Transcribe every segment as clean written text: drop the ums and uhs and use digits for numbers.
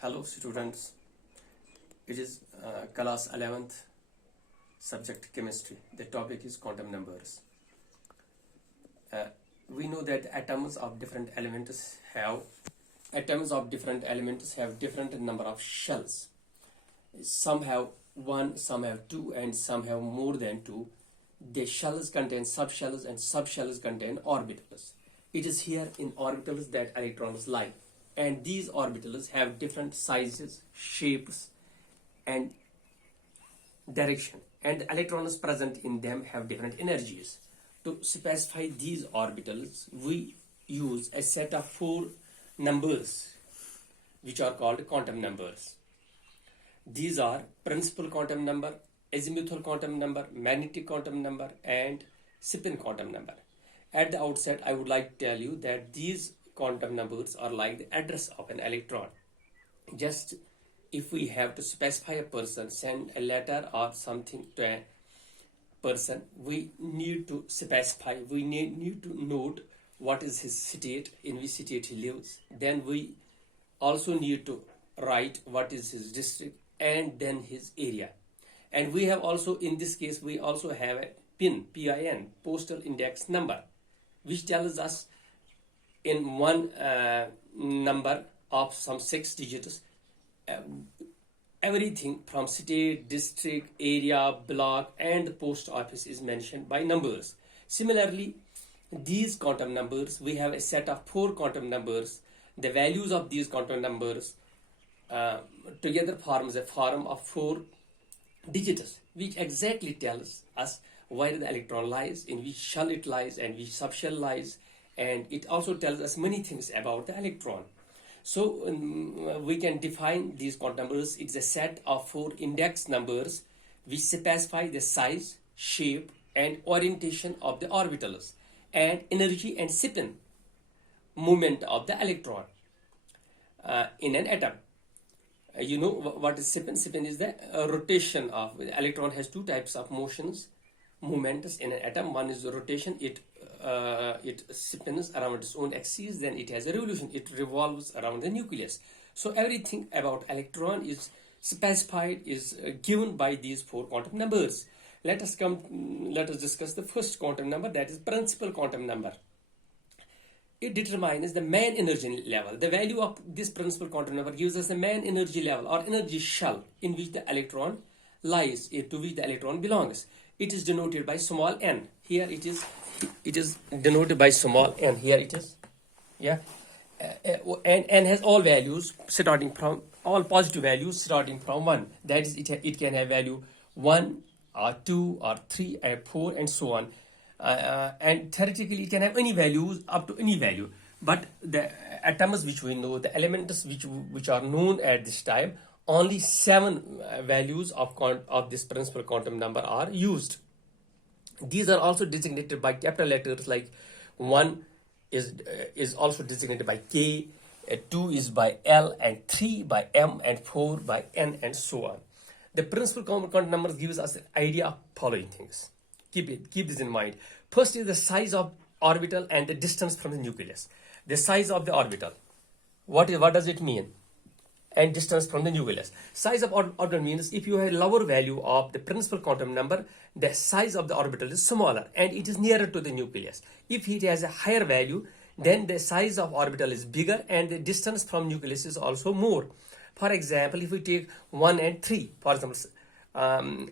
Hello students, it is class 11th subject chemistry. The topic is quantum numbers. Uh, we know that atoms of different elements have different number of shells. Some have one, some have two, and some have more than two. The shells contain subshells and subshells contain orbitals. It is here in orbitals that electrons lie, and these orbitals have different sizes, shapes, and direction, and the electrons present in them have different energies. To specify these orbitals, we use a set of 4 numbers which are called quantum numbers. These are principal quantum number, azimuthal quantum number, magnetic quantum number, and spin quantum number. At the outset, I would like to tell you that these quantum numbers are like the address of an electron. Just if we have to specify a person, send a letter or something to a person, we need to specify, we need to note what is his state, in which state he lives. Then we also need to write what is his district and then his area. And we have also, in this case, we also have a PIN, PIN, postal index number, which tells us in one number of some 6 digits, everything from state, district, area, block, and the post office is mentioned by numbers. Similarly, these quantum numbers, we have a set of 4 quantum numbers. The values of these quantum numbers together forms a form of 4 digits, which exactly tells us where the electron lies, in which shell it lies, and which subshell lies, and it also tells us many things about the electron. So we can define these quantum numbers. It's a set of 4 index numbers which specify the size, shape, and orientation of the orbitals, and energy and spin movement of the electron in an atom. You know what is spin? Spin is the rotation of the electron. Has 2 types of movements in an atom. One is the rotation, it spins around its own axis. Then it has a revolution, it revolves around the nucleus. So everything about electron is specified, is given by these 4 quantum numbers. Let us discuss the first quantum number, that is principal quantum number. It determines the main energy level. The value of this principal quantum number gives us the main energy level or energy shell in which the electron lies, to which the electron belongs. It is denoted by small n. Here it is denoted by small n. Here it is, yeah, and n has all values starting from, all positive values starting from 1. That is, it can have value 1 or 2 or 3 or 4 and so on. And theoretically it can have any values up to any value, but the atoms which we know, the elements which are known at this time, only 7 values of this principal quantum number are used. These are also designated by capital letters, like 1 is also designated by K, 2 is by L, and 3 by M, and 4 by N, and so on. The principal quantum numbers gives us an idea of following things. Keep this in mind. First is the size of orbital and the distance from the nucleus. The size of the orbital, what does it mean? And distance from the nucleus. Size of orbital means if you have a lower value of the principal quantum number, the size of the orbital is smaller and it is nearer to the nucleus. If it has a higher value, then the size of orbital is bigger and the distance from nucleus is also more. For example, if we take 1 and 3, for example,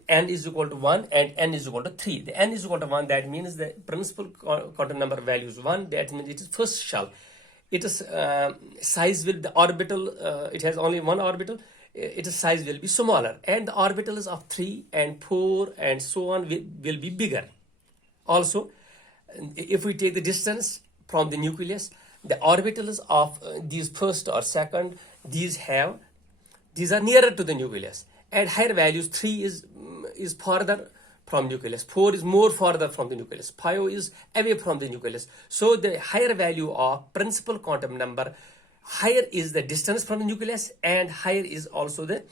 n is equal to 1 and n is equal to 3. The n is equal to 1, that means the principal quantum number value is 1, that means it is first shell. It is size with the orbital, it has only 1 orbital, its size will be smaller, and the orbitals of 3 and 4 and so on will be bigger. Also, if we take the distance from the nucleus, the orbitals of these first or second, these are nearer to the nucleus, and higher values. 3 is farther from nucleus, 4 is more farther from the nucleus, 5 is away from the nucleus. So the higher value of principal quantum number, higher is the distance from the nucleus, and higher is also the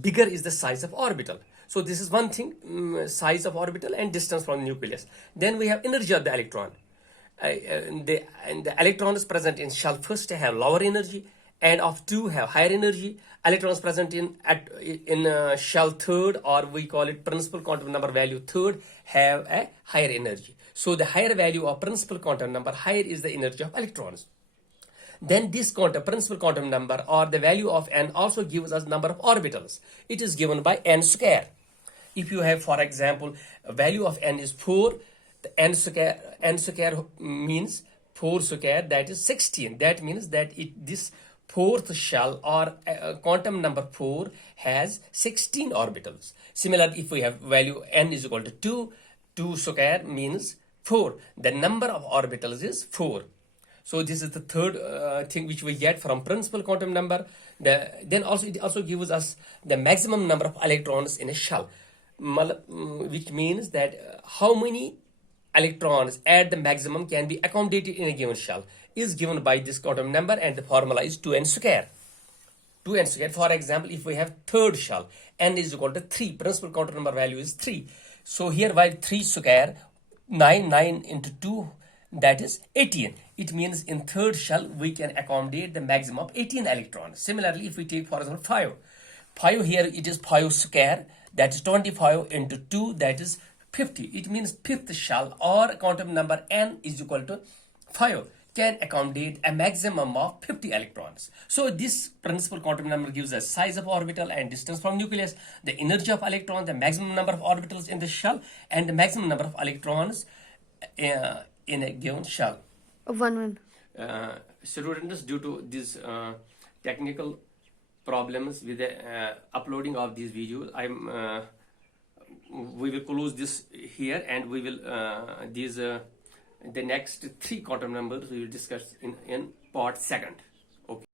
bigger is the size of orbital. So this is one thing, size of orbital and distance from the nucleus. Then we have energy of the electron. The electrons present in shell first have lower energy, and of 2 have higher energy. Electrons present in shell third, or we call it principal quantum number value third, have a higher energy. So the higher value of principal quantum number, higher is the energy of electrons. Then this principal quantum number, or the value of n, also gives us number of orbitals. It is given by n square. If you have, for example, a value of n is 4, the n square means 4 square, that is 16. That means that this fourth shell, or quantum number 4, has 16 orbitals. Similarly, if we have value n is equal to 2, 2 square means 4. The number of orbitals is 4. So this is the third thing which we get from principal quantum number. Then also it also gives us the maximum number of electrons in a shell, which means that how many electrons at the maximum can be accommodated in a given shell is given by this quantum number, and the formula is 2n square. 2n square. For example, if we have third shell, n is equal to 3, principal quantum number value is 3. So here, while 3 square, 9 into 2, that is 18. It means in third shell we can accommodate the maximum of 18 electrons. Similarly, if we take, for example, 5 here, it is 5 square, that is 25 into 2, that is 50. It means fifth shell, or quantum number n is equal to 5, can accommodate a maximum of 50 electrons. So this principal quantum number gives us size of orbital and distance from nucleus, the energy of electrons, the maximum number of orbitals in the shell, and the maximum number of electrons in a given shell. One. Students, due to these technical problems with the uploading of these videos, we will close this here, and we will the next 3 quantum numbers we will discuss in part 2. Okay.